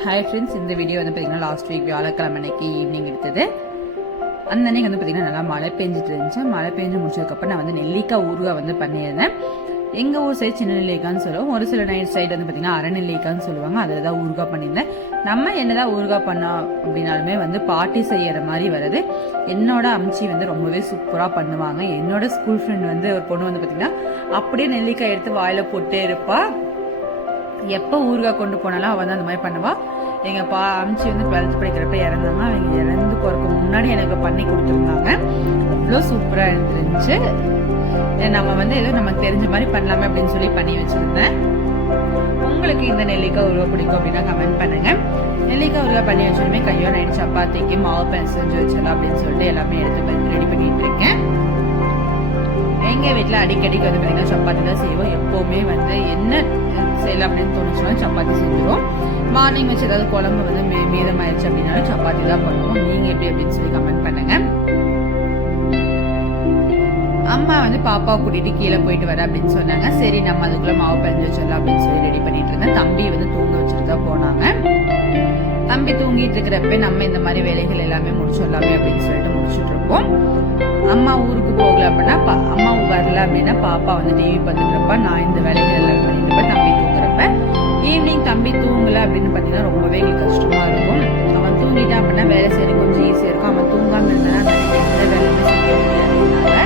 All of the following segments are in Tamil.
ஹாய் ஃப்ரெண்ட்ஸ், இந்த வீடியோ வந்து பார்த்தீங்கன்னா லாஸ்ட் வீக் வியாழக்கிழமை அன்னைக்கு ஈவினிங் எடுத்தது. அந்த அன்னைக்கு வந்து பார்த்தீங்கன்னா நல்லா மழை பெஞ்சிட்டு இருந்துச்சு. மழை பெஞ்சு முடிச்சதுக்கப்புறம் நான் வந்து நெல்லிக்காய் ஊறுகாய் வந்து பண்ணியிருந்தேன். எங்கள் ஊர் சைடு சின்ன நெல்லிக்கான்னு சொல்லுவோம், ஒரு சில நைட் சைடு வந்து பார்த்தீங்கன்னா அரை நெல்லிக்கான்னு சொல்லுவாங்க. அதில் தான் ஊறுகாய் பண்ணியிருந்தேன். நம்ம என்னதான் ஊறுகாய் பண்ணோம் அப்படின்னாலுமே வந்து பாட்டி செய்யற மாதிரி வருது. என்னோட அம்ச்சி வந்து ரொம்பவே சூப்பராக பண்ணுவாங்க. என்னோட ஸ்கூல் ஃப்ரெண்ட் வந்து ஒரு பொண்ணு வந்து பார்த்தீங்கன்னா அப்படியே நெல்லிக்காய் எடுத்து வாயில போட்டே இருப்பா. எப்போ ஊறுகாய் கொண்டு போனாலும் அவள் வந்து அந்த மாதிரி பண்ணுவாள். எங்கள் அம்ச்சி வந்து 12th படிக்கிறப்ப இறந்தாங்க. அவங்க இறந்து போகிறக்கு முன்னாடி எனக்கு பண்ணி கொடுத்துருந்தாங்க. அவ்வளோ சூப்பராக இருந்துருந்துச்சு. நம்ம வந்து ஏதோ நமக்கு தெரிஞ்ச மாதிரி பண்ணலாமே அப்படின்னு சொல்லி பண்ணி வச்சுருந்தேன். உங்களுக்கு இந்த நெல்லிக்காய் ஊறுகாய் பிடிக்கும் அப்படின்னா கமெண்ட் பண்ணுங்க. நெல்லிக்காய் ஊறுகாய் பண்ணி வச்சாலுமே கையோ நைட்டு சப்பாத்திக்கு மாவு செஞ்சு வச்சிடலாம் அப்படின்னு சொல்லிட்டு எல்லாமே எடுத்து ரெடி பண்ணிட்டு இருக்கேன். எங்கள் வீட்டில் அடிக்கடிக்கு வந்து பார்த்தீங்கன்னா சப்பாத்தி தான் செய்வோம். எப்போவுமே வந்து என்ன செய்யலாம் அப்படின்னு தோணுச்சுன்னா சப்பாத்தி செஞ்சிடும். மார்னிங் வச்சு ஏதாவது குழம்பு வந்து மீதமாயிருச்சு அப்படின்னாலும் சப்பாத்தி தான் பண்ணுவோம். நீங்கள் எப்படி அப்படின்னு சொல்லி கமெண்ட் பண்ணுங்க. அம்மா வந்து பாப்பாவை கூட்டிட்டு கீழே போயிட்டு வர அப்படின்னு சொன்னாங்க. சரி, நம்ம அதுக்குள்ள மாவு பிணைஞ்சு வச்சிடலாம் அப்படின்னு சொல்லி ரெடி பண்ணிட்டு இருந்தேன். தம்பி வந்து தூங்க வச்சுட்டு தான் போனாங்க. தம்பி தூங்கிட்டு இருக்கிறப்ப நம்ம இந்த மாதிரி வேலைகள் எல்லாமே முடிச்சிடலாமே அப்படின்னு சொல்லிட்டு முடிச்சுட்டு இருப்போம். அம்மா ஊருக்கு போகல அப்படின்னா அம்மா வரல அப்படின்னா பாப்பா வந்து டிவி பார்த்துட்டு நான் இந்த வேலைகள் எல்லாம் பண்ணிட்டு இருப்பேன். தம்பி தூங்குறப்ப ஈவினிங் தம்பி தூங்கல அப்படின்னு பார்த்தீங்கன்னா ரொம்பவே எங்களுக்கு கஷ்டமா இருக்கும். அவன் தூங்கிட்டான் அப்படின்னா வேலை செய்ய கொஞ்சம் ஈஸியாக இருக்கும். அவன் தூங்காம இருந்தானா எந்த வேலையுமே செய்ய முடியாதுனால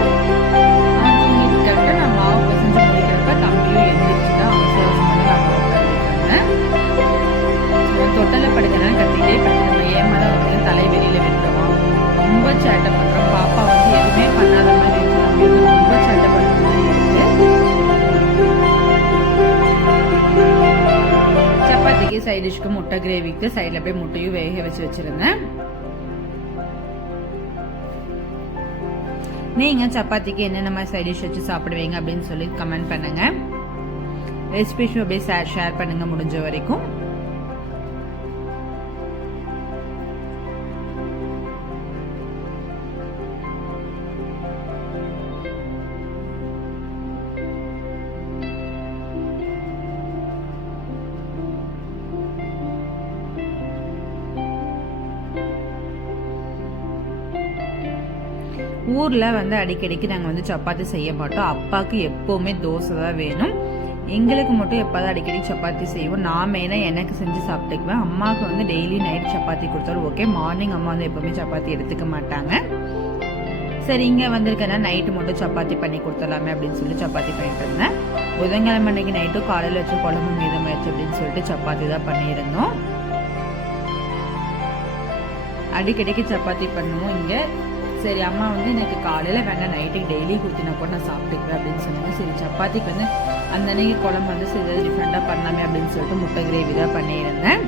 அவன் தூங்கிட்டு இருக்கப்ப நான் மாவு பிசைஞ்சு முடிக்கிறப்ப தம்பியும் எழுந்திரிச்சுதான் அவசரமாக நான் மாவு பண்ணிட்டு இருந்தேன். தொட்டலை படுக்கிறேன் கத்திக்கிட்டே படுத்து ஏமாதான் பார்த்தீங்கன்னா தலை வெளியில விட்டுருவான். ரொம்ப சேட்டை பண்றான். பாப்பா வந்து எதுவுமே பண்ணாத மாதிரி இருக்கு. ரொம்ப சேட்டை பண்ற மாதிரி இருக்கு. சப்பாத்திக்கு சைட் டிஷ்க்கு முட்டை கிரேவிக்கு சைட்ல போய் முட்டையும் வேக வச்சிருந்தேன். நீங்க சப்பாத்திக்கு என்னென்ன மாதிரி சைட் டிஷ் வச்சு சாப்பிடுவீங்க அப்படின்னு சொல்லி கமெண்ட் பண்ணுங்க. ரெசிபிஸும் அப்படியே ஷேர் பண்ணுங்க முடிஞ்ச வரைக்கும். ஊரில் வந்து அடிக்கடிக்கு நாங்கள் வந்து சப்பாத்தி செய்ய மாட்டோம். அப்பாவுக்கு எப்போவுமே தோசை தான் வேணும். எங்களுக்கு மட்டும் எப்போதான் அடிக்கடி சப்பாத்தி செய்வோம். நான் மெயினாக எனக்கு செஞ்சு சாப்பிட்டுக்குவேன். அம்மாவுக்கு வந்து டெய்லி நைட் சப்பாத்தி கொடுத்தாலும் ஓகே. மார்னிங் அம்மா வந்து எப்போவுமே சப்பாத்தி எடுத்துக்க மாட்டாங்க. சரி, இங்கே வந்திருக்கேன்னா நைட்டு மட்டும் சப்பாத்தி பண்ணி கொடுத்துடலாமே அப்படின்னு சொல்லிட்டு சப்பாத்தி பண்ணிட்டு இருந்தேன். புதன்கிழமை அன்னைக்கு நைட்டும் காலையில் வச்சு குழம்பு மீதமாயிடுச்சு அப்படின்னு சொல்லிட்டு சப்பாத்தி தான் பண்ணியிருந்தோம். அடிக்கடிக்கு சப்பாத்தி பண்ணுவோம் இங்கே. சரி, அம்மா வந்து எனக்கு காலையில் வேணாம் நைட்டுக்கு டெய்லி குத்தினா கூட நான் சாப்பிட்டுக்குவேன் அப்படின்னு சொன்னாங்க. சரி, சப்பாத்திக்கு வந்து அந்த அன்னைக்கு குழம்பு வந்து சரி ஏதாவது டிஃப்ரெண்டாக பண்ணலாமே அப்படின்னு சொல்லிட்டு முட்டை கிரேவி தான் பண்ணியிருந்தேன்.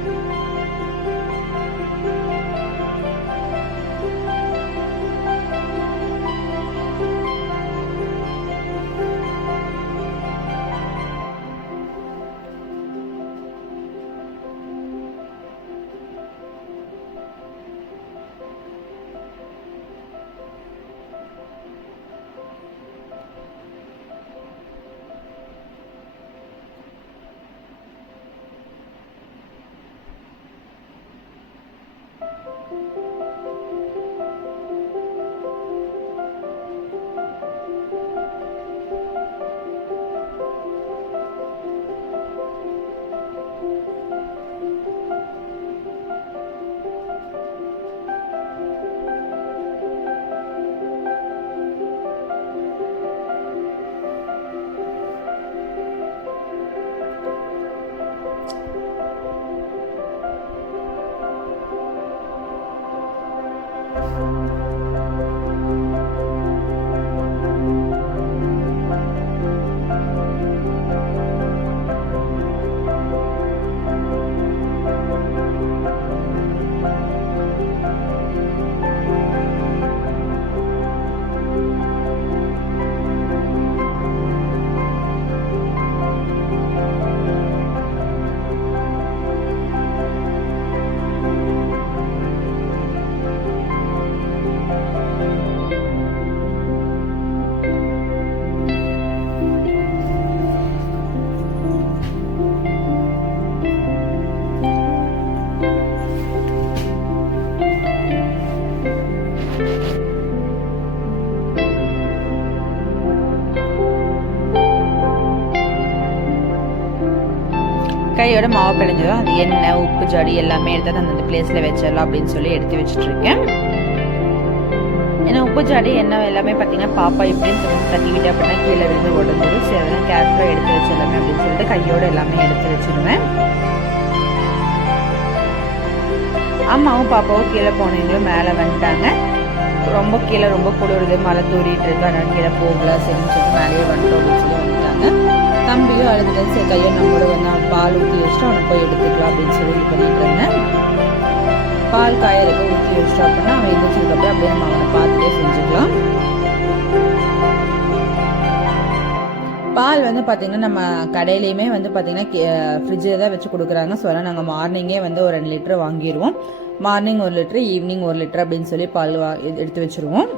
மாவு பிழைஞ்சதும் அது எண்ணெய் உப்பு ஜாடி எல்லாமே எடுத்து அந்த பிளேஸில் வச்சிடலாம் அப்படின்னு சொல்லி எடுத்து வச்சுட்ருக்கேன். ஏன்னா உப்பு ஜாடி எண்ணெய் எல்லாமே பார்த்தீங்கன்னா பாப்பா எப்படின்னு சொல்லி தட்டிக்கிட்டு அப்படின்னா கீழே விழுந்து உடஞ்சிடும். சரி அதெல்லாம் கேர்ஃபுல்லாக எடுத்து வச்சிடலாமே அப்படின்னு சொல்லிட்டு கையோடு எல்லாமே எடுத்து வச்சுடுவேன். அம்மாவும் பாப்பாவும் கீழே போனவங்களும் மேலே வந்துட்டாங்க. ரொம்ப கீழே ரொம்ப குளிருது, மழை தூரிட்டு இருக்கு, அதனால கீழே போகல சரின்னு சொல்லிட்டு மேலேயே வந்துட்டோம் அப்படின்னு சொல்லி வந்துட்டாங்க. தம்பியும் அழுதுட்டு சரி கையை நம்மளோட வந்து பால் ஊற்றி வச்சுட்டு அவனை போய் எடுத்துக்கலாம் அப்படின்னு சொல்லி இது பண்ணிட்டு இருந்தேன். பால் காயறதுக்கு ஊற்றி வச்சிட்டோம் அப்படின்னா அவன் எழுந்திரிச்சதுக்கப்புறம் அப்படியே நம்ம அவனை பார்த்துட்டே செஞ்சுக்கலாம். பால் வந்து பார்த்திங்கன்னா நம்ம கடையிலையுமே வந்து பார்த்திங்கன்னா ஃப்ரிட்ஜில் தான் வச்சு கொடுக்குறாங்க. ஸோ அதனால் நாங்கள் மார்னிங்கே வந்து ஒரு 2 லிட்டர் வாங்கிடுவோம். மார்னிங் 1 லிட்டர், ஈவினிங் 1 லிட்டர் அப்படின்னு சொல்லி பால் எடுத்து வச்சுருவோம்.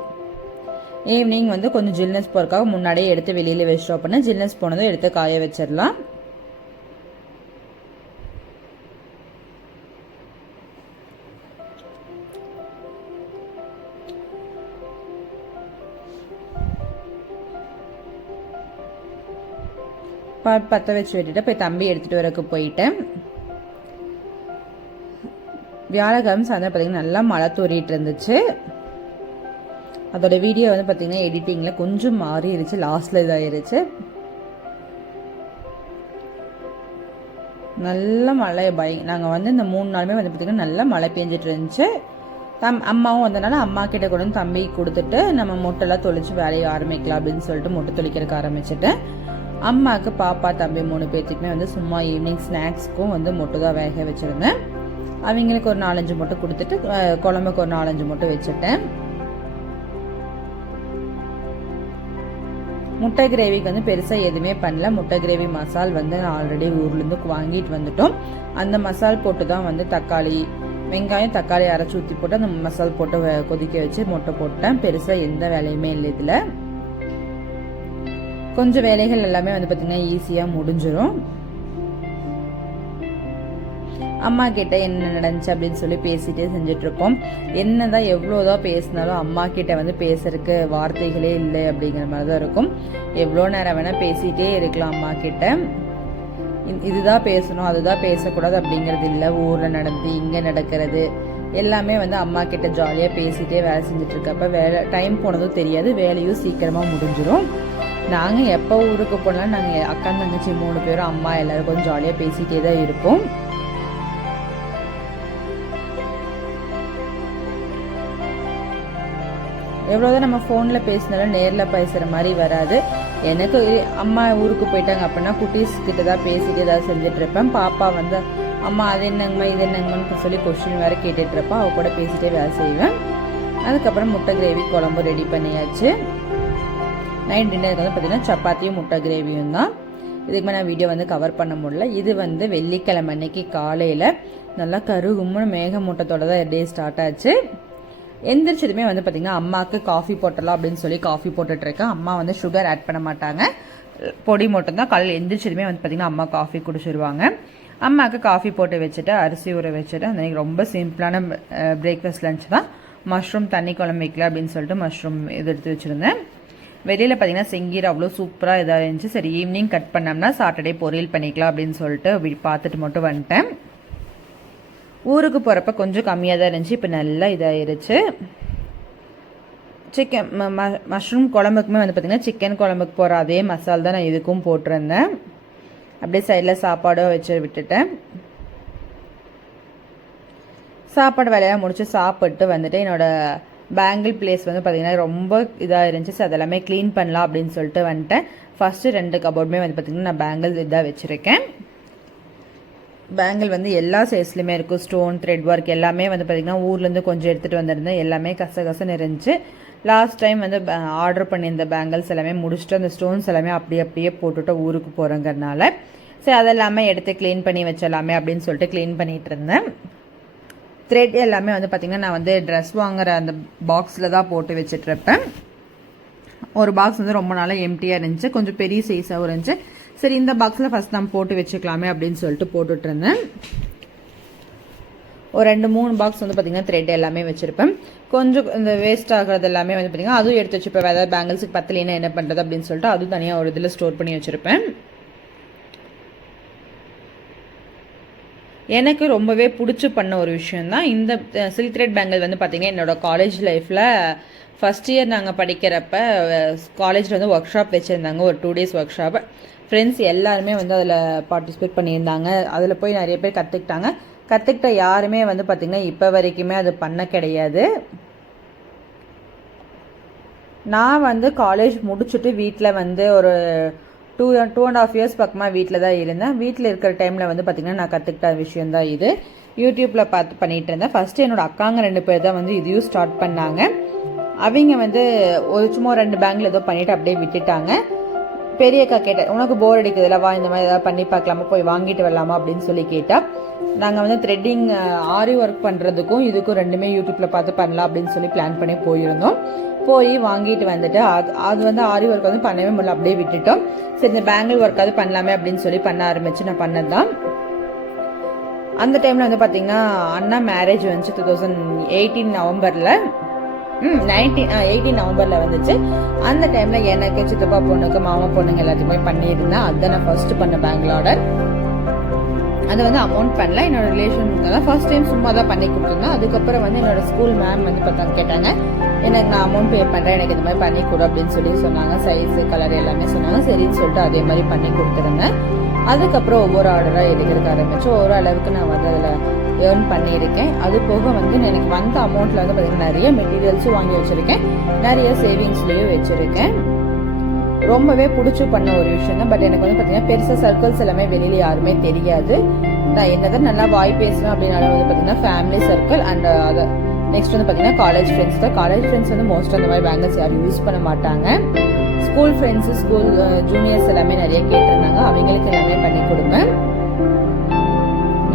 ஈவினிங் வந்து கொஞ்சம் ஜில்னஸ் போகிறதுக்காக முன்னாடியே எடுத்து வெளியில் வச்சிட்டோம் அப்படின்னா ஜில்னஸ் போனதும் எடுத்து காய வச்சிடலாம். பற்ற வச்சு விட்டுட்டு போய் தம்பி எடுத்துகிட்டு வரக்கு போயிட்டேன். வியாழக்கிழமை சாயந்தரம் பார்த்தீங்கன்னா நல்லா மழை தூரிட்டு இருந்துச்சு. அதோட வீடியோ வந்து பார்த்தீங்கன்னா எடிட்டிங்கில் கொஞ்சம் மாறிடுச்சு, லாஸ்ட்டில் இதாகிருச்சு. நல்ல மழை நாங்கள் வந்து இந்த 3 நாளுமே வந்து பார்த்திங்கன்னா நல்லா மழை பெஞ்சிட்டு இருந்துச்சு. அம்மாவும் வந்தனால அம்மா கிட்ட கொண்டு வந்து தம்பி கொடுத்துட்டு நம்ம மொட்டைலாம் தொளிச்சு வேலையை ஆரம்பிக்கலாம் அப்படின்னு சொல்லிட்டு மொட்டை தொளிக்கிறதுக்கு ஆரம்பிச்சுட்டேன். அம்மாவுக்கு பாப்பா தம்பி 3 பேர்த்துக்குமே வந்து சும்மா ஈவினிங் ஸ்நாக்ஸ்க்கும் வந்து மொட்டை தான் வேக வச்சுருந்தேன். அவங்களுக்கு ஒரு 4-5 மொட்டை கொடுத்துட்டு குழம்புக்கு ஒரு 4-5 மொட்டை வச்சுட்டேன். முட்டை கிரேவிக்கு வந்து பெருசாக எதுவுமே பண்ணல. முட்டை கிரேவி மசால் வந்து நான் ஆல்ரெடி ஊர்லேருந்து வாங்கிட்டு வந்துட்டோம். அந்த மசால் போட்டு தான் வந்து தக்காளி வெங்காயம் தக்காளி அரைச்சி ஊற்றி போட்டு அந்த மசால் போட்டு கொதிக்க வச்சு முட்டை போட்டேன். பெருசாக எந்த வேலையுமே இல்லை. இதில் கொஞ்சம் வேலைகள் எல்லாமே வந்து பார்த்தீங்கன்னா ஈஸியாக முடிஞ்சிடும். அம்மா கிட்ட என்ன நடந்துச்சு அப்படின்னு சொல்லி பேசிட்டே செஞ்சுட்டு இருப்போம். என்னதான் எவ்வளோதான் பேசினாலும் அம்மா கிட்ட வந்து பேசுறதுக்கு வார்த்தைகளே இல்லை அப்படிங்கிற மாதிரி தான் இருக்கும். எவ்வளோ நேரம் வேணால் பேசிகிட்டே இருக்கலாம் அம்மா கிட்ட. இதுதான் பேசணும் அதுதான் பேசக்கூடாது அப்படிங்கிறது இல்லை. ஊரில் நடந்து இங்கே நடக்கிறது எல்லாமே வந்து அம்மா கிட்ட ஜாலியாக பேசிகிட்டே வேலை செஞ்சுட்டு இருக்கப்ப வேலை டைம் போனதும் தெரியாது, வேலையும் சீக்கிரமாக முடிஞ்சிடும். நாங்கள் எப்போ ஊருக்கு போனாலும் நாங்கள் அக்கா தங்கச்சி 3 பேரும் அம்மா எல்லாரும் கொஞ்சம் ஜாலியாக பேசிகிட்டே தான் இருப்போம். எவ்வளோதான் நம்ம ஃபோனில் பேசினாலும் நேரில் பேசுகிற மாதிரி வராது. எனக்கு அம்மா ஊருக்கு போயிட்டாங்க அப்படின்னா குட்டீஸ் கிட்ட தான் பேசிட்டு ஏதாவது செஞ்சுட்டு இருப்பேன். பாப்பா வந்து அம்மா அது என்னங்கம்மா இது என்னங்கம்மான்னு சொல்லி கொஸ்டின் வேறு கேட்டுட்டு இருப்பேன். அவள் கூட பேசிட்டே வேலை செய்வேன். அதுக்கப்புறம் முட்டை கிரேவி குழம்பு ரெடி பண்ணியாச்சு. நைட் டின்னருக்கு வந்து பார்த்திங்கன்னா சப்பாத்தியும் முட்டை கிரேவியும் தான். இதுக்கு மேலே நான் வீடியோ வந்து கவர் பண்ண முடியல. இது வந்து வெள்ளிக்கிழமை அன்னைக்கு காலையில் நல்லா கருகும்னு மேகமூட்டத்தோட தான் டே ஸ்டார்ட் ஆச்சு. எந்திரிச்சதுமே வந்து பார்த்திங்கன்னா அம்மாவுக்கு காஃபி போட்டலாம் அப்படின்னு சொல்லி காஃபி போட்டுட்ருக்கேன். அம்மா வந்து சுகர் ஆட் பண்ண மாட்டாங்க, பொடி மட்டும்தான். காலையில் எந்திரிச்சதுமே வந்து பார்த்திங்கன்னா அம்மா காஃபி குடிச்சிருவாங்க. அம்மாவுக்கு காஃபி போட்டு வச்சுட்டு அரிசி ஊற வச்சுட்டு அன்றைக்கி ரொம்ப சிம்பிளான பிரேக்ஃபாஸ்ட் லஞ்ச் தான். மஷ்ரூம் தண்ணி குழம்பு வைக்கல அப்படின்னு சொல்லிட்டு மஷ்ரூம் இது எடுத்து வச்சுருந்தேன். வெளியில் பார்த்திங்கன்னா செங்கீரை அவ்வளோ சூப்பராக இதாக இருந்துச்சு. சரி ஈவினிங் கட் பண்ணோம்னா சாட்டர்டே பொரியல் பண்ணிக்கலாம் அப்படின்னு சொல்லிட்டு பார்த்துட்டு மட்டும் வந்துட்டேன். ஊருக்கு போகிறப்ப கொஞ்சம் கம்மியாக தான் இருந்துச்சு, இப்போ நல்லா இதாகிருச்சு. சிக்கன் மஷ்ரூம் குழம்புக்குமே வந்து பார்த்திங்கன்னா சிக்கன் குழம்புக்கு போகிற அதே மசால் தான் நான் இதுக்கும் போட்டிருந்தேன். அப்படியே சைடில் சாப்பாடும் வச்சு விட்டுட்டேன். சாப்பாடு வேலையாக முடிச்சு சாப்பிட்டு வந்துட்டு என்னோடய பேங்கிள் பிளேஸ் வந்து பார்த்திங்கன்னா ரொம்ப இதாக இருந்துச்சு. ஸோ அதெல்லாமே க்ளீன் பண்ணலாம் அப்படின்னு சொல்லிட்டு வந்துட்டேன். ஃபஸ்ட்டு 2 கபோர்டுமே வந்து பார்த்திங்கன்னா நான் பேங்கிள் இதாக வச்சுருக்கேன். பேங்கிள் வந்து எல்லா சைஸ்லையுமே இருக்கும். ஸ்டோன் த்ரெட் ஒர்க் எல்லாமே வந்து பார்த்திங்கன்னா ஊர்லேருந்து கொஞ்சம் எடுத்துகிட்டு வந்திருந்தேன். எல்லாமே கசகசன்னு இருந்துச்சு. லாஸ்ட் டைம் வந்து ஆர்டர் பண்ணியிருந்த பேங்கிள்ஸ் எல்லாமே முடிச்சுட்டு அந்த ஸ்டோன்ஸ் எல்லாமே அப்படியே போட்டுட்டு ஊருக்கு போகிறங்கிறனால சரி அதெல்லாமே எடுத்து க்ளீன் பண்ணி வச்சிடலாமே அப்படின்னு சொல்லிட்டு க்ளீன் பண்ணிகிட்டு இருந்தேன். த்ரெட் எல்லாமே வந்து பார்த்திங்கன்னா நான் வந்து ட்ரெஸ் வாங்குற அந்த பாக்ஸில் தான் போட்டு வச்சிட்ருப்பேன். ஒரு பாக்ஸ் வந்து ரொம்ப நாளாக எம்டியாக இருந்துச்சு, கொஞ்சம் பெரிய சைஸாகவும் இருந்துச்சு. சரி இந்த பாக்ஸில் ஃபஸ்ட் நம்ம போட்டு வச்சுக்கலாமே அப்படின்னு சொல்லிட்டு போட்டுட்ருந்தேன். ஒரு 2-3 பாக்ஸ் வந்து பார்த்திங்கன்னா த்ரெட் எல்லாமே வச்சுருப்பேன். கொஞ்சம் இந்த வேஸ்ட் ஆகிறது எல்லாமே வந்து பார்த்திங்கன்னா அதுவும் எடுத்து வச்சுப்பேன். ஏதாவது பேங்கிள்ஸுக்கு பத்தலைன்னா என்ன பண்ணுறது அப்படின்னு சொல்லிட்டு அதுவும் தனியாக ஒரு இதில் ஸ்டோர் பண்ணி வச்சுருப்பேன். எனக்கு ரொம்பவே பிடிச்சி பண்ண ஒரு விஷயந்தான் இந்த சில்க் த்ரெட் பேங்கிள் வந்து பார்த்திங்கன்னா என்னோடய காலேஜ் லைஃப்பில் ஃபஸ்ட் இயர் நாங்கள் படிக்கிறப்ப காலேஜில் வந்து ஒர்க் ஷாப் வச்சுருந்தாங்க, ஒரு 2 days ஒர்க் ஷாப். ஃப்ரெண்ட்ஸ் எல்லாருமே வந்து அதில் பார்ட்டிசிபேட் பண்ணியிருந்தாங்க. அதில் போய் நிறைய பேர் கற்றுக்கிட்ட யாருமே வந்து பார்த்திங்கன்னா இப்போ வரைக்குமே அது பண்ண கிடையாது. நான் வந்து காலேஜ் முடிச்சுட்டு வீட்டில் வந்து ஒரு 2.5 years பக்கமாக வீட்டில் தான் இருந்தேன். வீட்டில் இருக்கிற டைமில் வந்து பார்த்திங்கன்னா நான் கற்றுக்கிட்ட விஷயந்தான் இது. யூடியூப்பில் பார்த்து பண்ணிகிட்டு இருந்தேன். ஃபஸ்ட்டு என்னோடய அக்காங்க 2 பேர் தான் வந்து இதையும் ஸ்டார்ட் பண்ணாங்க. அவங்க வந்து சும்மா 2 பேங்கில் ஏதோ பண்ணிவிட்டு அப்படியே விட்டுட்டாங்க. பெரிய அக்கா கேட்டேன், உனக்கு போர் அடிக்குதுல, வா இந்த மாதிரி ஏதாவது பண்ணி பார்க்கலாமா, போய் வாங்கிட்டு வரலாமா அப்படின்னு சொல்லி கேட்டால், நாங்கள் வந்து த்ரெட்டிங் ஆரி ஒர்க் பண்ணுறதுக்கும் இதுக்கும் 2மே யூடியூப்பில் பார்த்து பண்ணலாம் அப்படின்னு சொல்லி பிளான் பண்ணி போயிருந்தோம். போய் வாங்கிட்டு வந்துட்டு அது வந்து ஆரி ஒர்க் வந்து பண்ணவே முடியல, அப்படியே விட்டுட்டோம். சரி இந்த பேங்கிள் ஒர்க் அது பண்ணலாமே அப்படின்னு சொல்லி பண்ண ஆரம்பிச்சு நான் பண்ணது தான். அந்த டைமில் வந்து பார்த்திங்கன்னா அண்ணா மேரேஜ் வந்துச்சு 2018 நவம்பரில். 18 நவம்பரில் வந்துச்சு. அந்த டைமில் எனக்கு சித்தப்பா பொண்ணுக்கு மாமா பொண்ணுங்க எல்லாத்துக்குமே பண்ணியிருந்தேன். அதுதான் நான் ஃபர்ஸ்ட் பண்ண பேங்கிள் ஆர்டர். அது வந்து அமௌண்ட் பண்ணல, என்னோட ரிலேஷனுக்கு தான் ஃபர்ஸ்ட் டைம் சும்மா தான் பண்ணி கொடுத்துருந்தேன். அதுக்கப்புறம் வந்து என்னோட ஸ்கூல் மேம் வந்து பார்த்தாங்க, கேட்டாங்க எனக்கு நான் அமௌண்ட் பே பண்ணுறேன், எனக்கு இந்த மாதிரி பண்ணி கொடு அப்படின்னு சொல்லி சொன்னாங்க. சைஸு கலர் எல்லாமே சொன்னாங்க. சரின்னு சொல்லிட்டு அதே மாதிரி பண்ணி கொடுத்துருந்தேன். அதுக்கப்புறம் ஒவ்வொரு ஆர்டராக எடுக்கிறதுக்கு ஆரம்பிச்சு ஒரு அளவுக்கு நான் வந்து அதில் ஏர்ன் பண்ணியிருக்கேன். அது போக வந்து எனக்கு வந்த அமௌண்ட்டில் வந்து பார்த்திங்கன்னா நிறைய மெட்டீரியல்ஸும் வாங்கி வச்சுருக்கேன், நிறைய சேவிங்ஸ்லேயும் வச்சுருக்கேன். ரொம்பவே பிடிச்சி பண்ண ஒரு விஷயம் தான். பட் எனக்கு வந்து பார்த்தீங்கன்னா பெருசாக சர்க்கிள்ஸ் எல்லாமே வெளியில் யாருமே தெரியாது. நான் என்னதான் நல்லா வாய் பேசுவேன் அப்படின்னால வந்து பார்த்தீங்கன்னா ஃபேமிலி சர்க்கிள் அண்ட் அதை நெக்ஸ்ட் வந்து பார்த்தீங்கன்னா காலேஜ் ஃப்ரெண்ட்ஸ் தான். காலேஜ் ஃப்ரெண்ட்ஸ் வந்து மோஸ்ட் அந்த மாதிரி பேங்கிள்ஸ் யாரும் யூஸ் பண்ண மாட்டாங்க. ஸ்கூல் ஃப்ரெண்ட்ஸு, ஸ்கூல் ஜூனியர்ஸ் எல்லாமே நிறைய கேட்டிருந்தாங்க, அவங்களுக்கு எல்லாமே பண்ணி கொடுப்பேன்.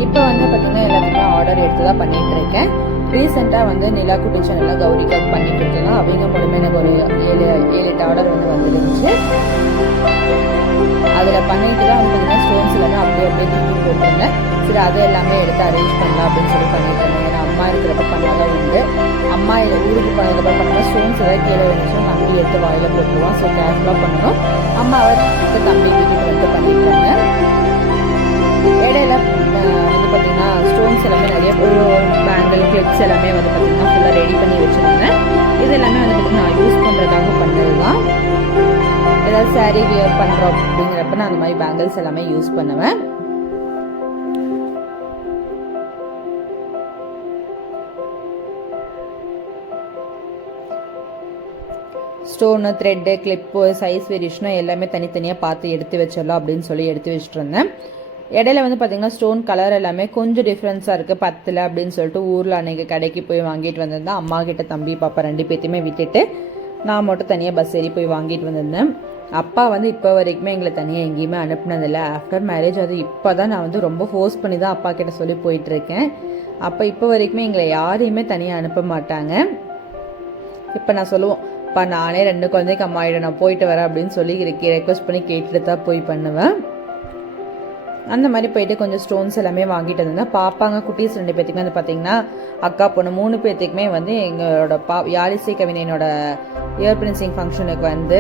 இப்போ வந்து பார்த்தீங்கன்னா எல்லாத்துக்குமே ஆர்டர் எடுத்து தான் பண்ணிகிட்டு இருக்கேன். ரீசெண்டாக வந்து நிலா குட்டி சேனலில் கௌரிக்காக பண்ணி கொடுத்துருந்தோம். அவங்க மூலமே எனக்கு ஒரு 7-8 ஆர்டர் வந்து வந்துருந்துச்சு. அதில் பண்ணிட்டு தான் வந்து பார்த்தீங்கன்னா ஸ்டோன்ஸ் எல்லாமே அப்படியே தூக்கி போட்டிருந்தேன். சரி அதை எல்லாமே எடுத்து அரேஞ்ச் பண்ணலாம் அப்படின்னு சொல்லி பண்ணிட்டு இருந்தேன். ஏன்னா அம்மா இருக்கிறப்ப பண்ணாதான் உண்டு. அம்மா ஊருக்கு போனதுக்கப்புறம் பண்ணும்போது ஸ்டோன்ஸ் ஏதாவது கீழே வந்துச்சுன்னா தம்பி எடுத்து வாயில் போட்டுருவான். ஸோ கேர்ஃபுல்லாக பண்ணணும். அம்மாவை தம்பி வீட்டுக்கு வந்து பண்ணிட்டு இருந்தேன். இடையில வந்து பார்த்தீங்கன்னா ஸ்டோன்ஸ் எல்லாமே நிறைய பேங்கிள் கிளிப்ஸ் எல்லாமே வந்து பார்த்தீங்கன்னா ஃபுல்லாக ரெடி பண்ணி வச்சுருந்தேன். இது எல்லாமே வந்து பார்த்தீங்கன்னா நான் யூஸ் பண்ணுறதுக்காக பண்ணது தான். ஏதாவது சாரீ வியர் பண்ணுறோம் அப்படிங்கிறப்ப நான் அந்த மாதிரி பேங்கிள்ஸ் எல்லாமே யூஸ் பண்ணுவேன். ஸ்டோனு, த்ரெட்டு, கிளிப்பு, சைஸ் வேரியேஷனாக எல்லாமே தனித்தனியாக பார்த்து எடுத்து வச்சிடலாம் அப்படின்னு சொல்லி எடுத்து வச்சுட்டு இருந்தேன். இடையில வந்து பார்த்திங்கன்னா ஸ்டோன் கலர் எல்லாமே கொஞ்சம் டிஃப்ரென்ஸாக இருக்குது, 10 அப்படின்னு சொல்லிட்டு ஊரில் அன்றைக்கி கடைக்கு போய் வாங்கிட்டு வந்திருந்தேன். அம்மா கிட்ட தம்பி பாப்பா 2 பேர்த்தையுமே விட்டுட்டு நான் மட்டும் தனியாக பஸ் ஏறி போய் வாங்கிட்டு வந்திருந்தேன். அப்பா வந்து இப்போ வரைக்குமே எங்களை தனியாக எங்கேயுமே அனுப்புனதில்லை. ஆஃப்டர் மேரேஜ் அது இப்போ தான் நான் வந்து ரொம்ப ஃபோர்ஸ் பண்ணி தான் அப்பா கிட்ட சொல்லி போயிட்டுருக்கேன். இப்போ வரைக்குமே எங்களை யாரையுமே தனியாக அனுப்ப மாட்டாங்க. இப்போ நான் சொல்லுவோம், அப்பா நானே 2 குழந்தைக்கு அம்மா ஆகிடும், நான் போயிட்டு வரேன் அப்படின்னு சொல்லி ரெக்வஸ்ட் பண்ணி கேட்டுட்டு தான் போய் பண்ணுவேன். அந்த மாதிரி போயிட்டு கொஞ்சம் ஸ்டோன்ஸ் எல்லாமே வாங்கிட்டு வந்தேன். பாப்பாங்க குட்டீஸ் 2 பேர்த்துக்குமே வந்து பார்த்தீங்கன்னா அக்கா பொண்ணு 3 பேர்த்துக்குமே வந்து எங்களோட யாழிசை கவிஞனோட இயர் பிரின்சிங் ஃபங்க்ஷனுக்கு வந்து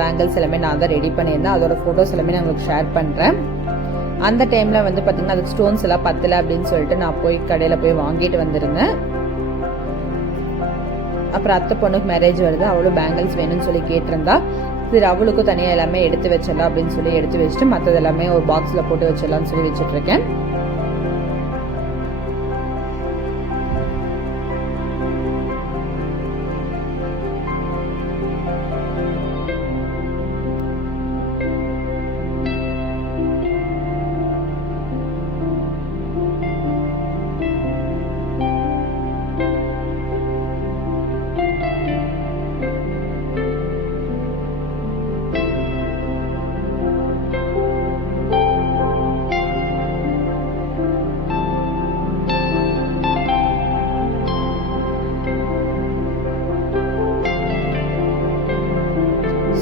பேங்கிள்ஸ் எல்லாமே நான் தான் ரெடி பண்ணியிருந்தேன். அதோட ஃபோட்டோஸ் எல்லாமே நான் உங்களுக்கு ஷேர் பண்ணுறேன். அந்த டைமில் வந்து பார்த்தீங்கன்னா அதுக்கு ஸ்டோன்ஸ் எல்லாம் 10 அப்படின்னு சொல்லிட்டு நான் போய் கடையில் போய் வாங்கிட்டு வந்திருந்தேன். அப்புறம் அத்தை பொண்ணுக்கு மேரேஜ் வருது, அவளும் பேங்கிள்ஸ் வேணும்னு சொல்லி கேட்டிருந்தா. சரி அவளுக்கும் தனியாக எல்லாமே எடுத்து வச்சிடலாம் அப்படின்னு சொல்லி எடுத்து வச்சுட்டு மற்றது எல்லாமே ஒரு பாக்ஸில் போட்டு வச்சிடலாம்னு சொல்லி வச்சுட்ருக்கேன்.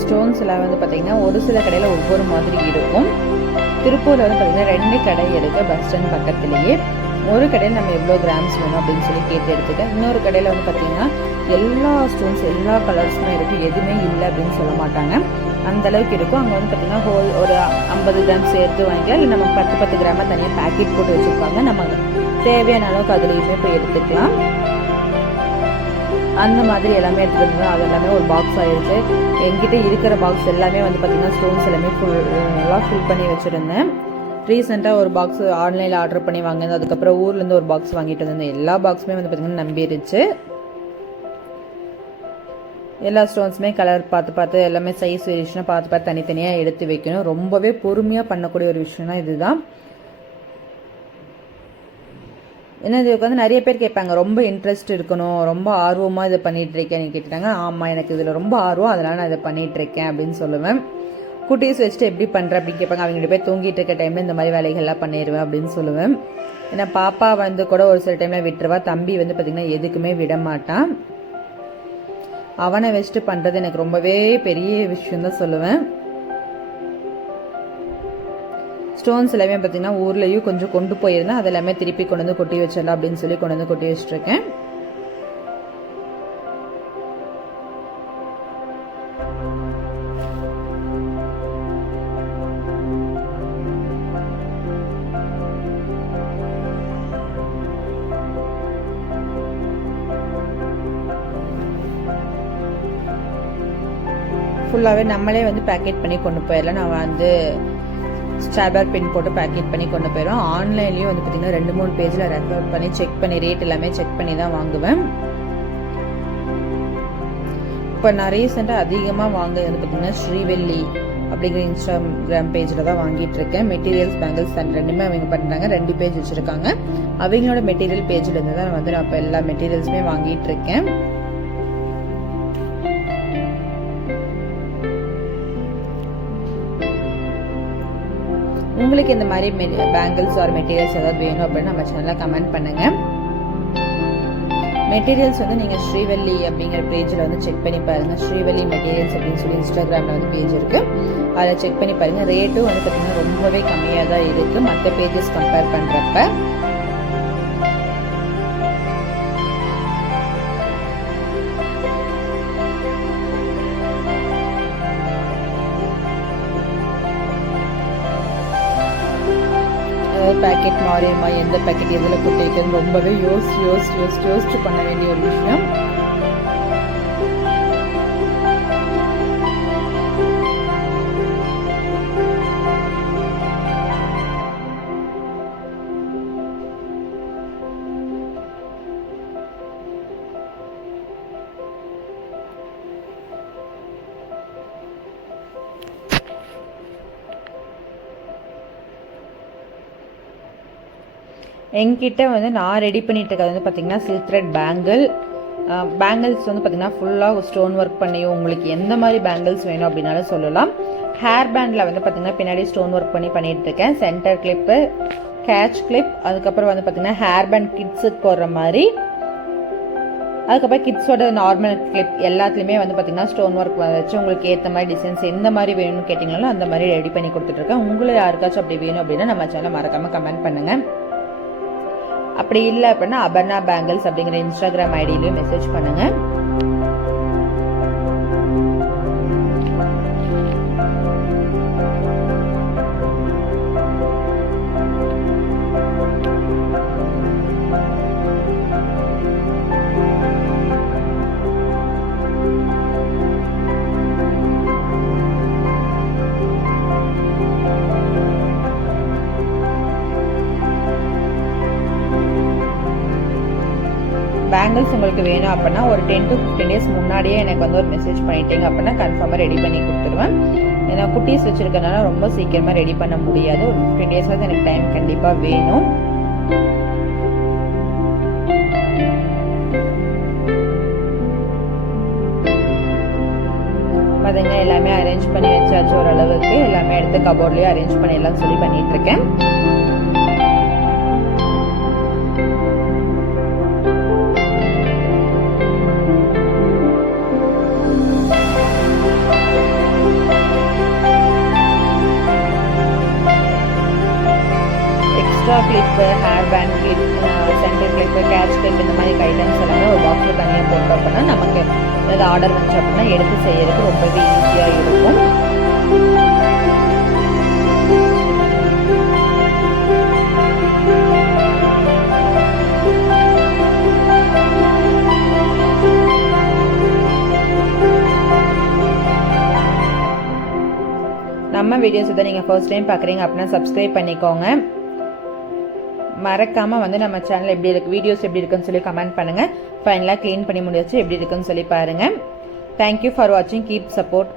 ஸ்டோன்ஸ் எல்லாம் வந்து பார்த்தீங்கன்னா ஒரு சில கடையில் ஒவ்வொரு மாதிரி இருக்கும். திருப்பூரில் வந்து பார்த்தீங்கன்னா 2 கடை இருக்குது பஸ் ஸ்டாண்ட் பக்கத்துலேயே. ஒரு கடையில் நம்ம எவ்வளோ கிராம்ஸ் வேணும் அப்படின்னு சொல்லி கேட்டு எடுத்துட்டேன். இன்னொரு கடையில் வந்து பார்த்திங்கன்னா எல்லா ஸ்டோன்ஸ் எல்லா கலர்ஸுமே இருக்கும், எதுவுமே இல்லை அப்படின்னு சொல்ல மாட்டாங்க, அந்த அளவுக்கு இருக்கும். அங்கே வந்து பார்த்திங்கன்னா ஹோல் ஒரு 50 கிராம் சேர்த்து வாங்கிக்கலாம், இல்லை நம்ம 10 கிராமாக தனியாக பேக்கெட் போட்டு வச்சுருப்பாங்க, நம்ம தேவையான அளவுக்கு அதுலேயுமே போய் எடுத்துக்கலாம். அந்த மாதிரி எல்லாமே எடுத்துகிட்டு வந்தோம். அது எல்லாமே ஒரு பாக்ஸ் ஆகிடுச்சு. என்கிட்ட இருக்கிற பாக்ஸ் எல்லாமே வந்து பார்த்திங்கன்னா ஸ்டோன்ஸ் எல்லாமே ஃபுல்லாக ஃபில் பண்ணி வச்சுருந்தேன். ரீசெண்டாக ஒரு பாக்ஸ் ஆன்லைனில் ஆர்டர் பண்ணி வாங்கினது, அதுக்கப்புறம் ஊர்லேருந்து ஒரு பாக்ஸ் வாங்கிட்டு வந்தேன். எல்லா பாக்ஸுமே வந்து பார்த்திங்கன்னா நம்பிடுச்சு. எல்லா ஸ்டோன்ஸுமே கலர் பார்த்து எல்லாமே சைஸ் வேரியேஷனாக பார்த்து தனித்தனியாக எடுத்து வைக்கணும். ரொம்பவே பொறுமையாக பண்ணக்கூடிய ஒரு விஷயம்னா இதுதான். ஏன்னா இதுக்கு வந்து நிறைய பேர் கேட்பாங்க, ரொம்ப இன்ட்ரெஸ்ட் இருக்கணும், ரொம்ப ஆர்வமாக இதை பண்ணிகிட்ருக்கேன்னு கேட்டுட்டாங்க. ஆமாம், எனக்கு இதில் ரொம்ப ஆர்வம், அதனால் நான் இதை பண்ணிகிட்ருக்கேன் அப்படின்னு சொல்லுவேன். குட்டீஸ் வச்சுட்டு எப்படி பண்ணுறேன் அப்படின்னு கேட்பாங்க. அவங்ககிட்ட போய் தூங்கிட்டு இருக்க டைமில் இந்த மாதிரி வேலைகள்லாம் பண்ணிடுவேன் அப்படின்னு சொல்லுவேன். ஏன்னா பாப்பா வந்து கூட ஒரு சில டைமில் விட்டுருவா, தம்பி வந்து பார்த்திங்கன்னா எதுக்குமே விட மாட்டான். அவனை வச்சுட்டு பண்ணுறது எனக்கு ரொம்பவே பெரிய விஷயம்தான் சொல்லுவேன். ஸ்டோன்ஸ் எல்லாமே பார்த்திங்கன்னா ஊர்லேயும் கொஞ்சம் கொண்டு போயிருந்தேன், அது எல்லாமே திருப்பி கொண்டு வந்து கொட்டி வச்சிடலாம் அப்படின்னு சொல்லி கொண்டு வந்து கொட்டி வச்சுட்ருக்கேன். ஃபுல்லாகவே நம்மளே வந்து பேக்கெட் பண்ணி கொண்டு போயிடலாம். நான் வந்து ஸ்டாப்லர் பின் போட்டு பேக்கெட் பண்ணி கொண்டு போயிடும். ஆன்லைன்லேயும் வந்து பார்த்திங்கன்னா 2-3 பேஜில் ரெஃபர் பண்ணி செக் பண்ணி ரேட் எல்லாமே செக் பண்ணி தான் வாங்குவேன். இப்போ நான் ரீசெண்டாக அதிகமாக வாங்குறது வந்து பார்த்திங்கன்னா ஸ்ரீவெல்லி அப்படிங்கிற இன்ஸ்டாகிராம் பேஜில் தான் வாங்கிட்டு இருக்கேன். மெட்டீரியல்ஸ் பேங்கிள்ஸ் ரெண்டுமே அவங்க பண்ணுறாங்க, 2 பேஜ் வச்சுருக்காங்க. அவங்களோட மெட்டீரியல் பேஜில் இருந்து தான் வந்து நான் இப்போ எல்லா மெட்டீரியல்ஸுமே வாங்கிட்டு இருக்கேன். உங்களுக்கு இந்த மாதிரி பேங்கிள்ஸ் ஆர் மெட்டீரியல்ஸ் ஏதாவது வேணும் அப்படின்னு நம்ம சேனலில் கமெண்ட் பண்ணுங்கள். மெட்டீரியல்ஸ் வந்து நீங்கள் ஸ்ரீவெல்லி அப்படிங்கிற பேஜில் வந்து செக் பண்ணி பாருங்கள். ஸ்ரீவெல்லி மெட்டீரியல்ஸ் அப்படின்னு சொல்லி இன்ஸ்டாகிராமில் வந்து பேஜ் இருக்குது, அதில் செக் பண்ணி பாருங்கள். ரேட்டும் வந்து பார்த்திங்கன்னா ரொம்பவே கம்மியாக தான் இருக்குது மற்ற பேஜஸ் கம்பேர் பண்ணுறப்ப. பேக்கெட் மாறியுமா, எந்த பேக்கெட் எதில் போட்டு வைக்கிறது ரொம்பவே யோசிச்சு பண்ண வேண்டிய ஒரு விஷயம். என்கிட்ட வந்து நான் ரெடி பண்ணிட்டு இருக்கிறது வந்து பார்த்திங்கன்னா சில்க் த்ரெட் பேங்கிள்ஸ் வந்து பார்த்திங்கன்னா ஃபுல்லாக ஸ்டோன் ஒர்க் பண்ணியும் உங்களுக்கு எந்த மாதிரி பேங்கிள்ஸ் வேணும் அப்படின்னாலும் சொல்லலாம். ஹேர் பேண்டில் வந்து பார்த்திங்கன்னா பின்னாடி ஸ்டோன் ஒர்க் பண்ணிட்டு இருக்கேன். சென்டர் கிளிப்பு, கேட்ச் கிளிப், அதுக்கப்புறம் வந்து பார்த்திங்கன்னா ஹேர் பேண்ட் கிட்ஸுக்கு போடுற மாதிரி, அதுக்கப்புறம் கிட்ஸோட நார்மல் கிளிப் எல்லாத்துலேயுமே வந்து பார்த்திங்கன்னா ஸ்டோன் ஒர்க் வச்சு உங்களுக்கு ஏற்ற மாதிரி டிசைன்ஸ் எந்த மாதிரி வேணும்னு கேட்டிங்கனாலும் அந்த மாதிரி ரெடி பண்ணி கொடுத்துட்ருக்கேன். உங்களுக்கு யாருக்காச்சும் அப்படி வேணும் அப்படின்னா நம்ம சேனலை மறக்காமல் கமெண்ட் பண்ணுங்கள். அப்படி இல்லை அப்படின்னா அபர்ணா பேங்கிள்ஸ் அப்படிங்கிற இன்ஸ்டாகிராம் ஐடியிலையும் மெசேஜ் பண்ணுங்க. பேங்கிள்ஸ் உங்களுக்கு வேணும் அப்படின்னா ஒரு 10 to 15 days முன்னாடியே எனக்கு வந்து ஒரு மெசேஜ் பண்ணிட்டீங்க அப்படின்னா கன்ஃபார்மாக ரெடி பண்ணி கொடுத்துருவேன். ஏன்னா குட்டீஸ் வச்சுருக்கனால ரொம்ப சீக்கிரமாக ரெடி பண்ண முடியாது. ஒரு 15 days வந்து எனக்கு டைம் கண்டிப்பாக வேணும். பார்த்தீங்கன்னா எல்லாமே அரேஞ்ச் பண்ணி வச்சாச்சு ஓரளவுக்கு. எல்லாமே எடுத்து கபோர்ட்லேயே அரேஞ்ச் பண்ணிடலாம் சொல்லி பண்ணிகிட்ருக்கேன். Clip, hair band clip, order வந்துச்சு அப்படின்னா எடுத்து செய்யறதுக்கு ரொம்பவே ஈஸியாக இருக்கும். நம்ம வீடியோஸ் இதை நீங்கள் ஃபர்ஸ்ட் டைம் பார்க்குறீங்க அப்படின்னா சப்ஸ்கிரைப் பண்ணிக்கோங்க. மறக்காமல் வந்து நம்ம சேனல் எப்படி இருக்குது, வீடியோஸ் எப்படி இருக்குன்னு சொல்லி கமெண்ட் பண்ணுங்கள். ஃபைனலாக க்ளீன் பண்ணி முடிச்சு எப்படி இருக்குன்னு சொல்லி பாருங்கள். தேங்க்யூ ஃபார் வாட்சிங். Keep support.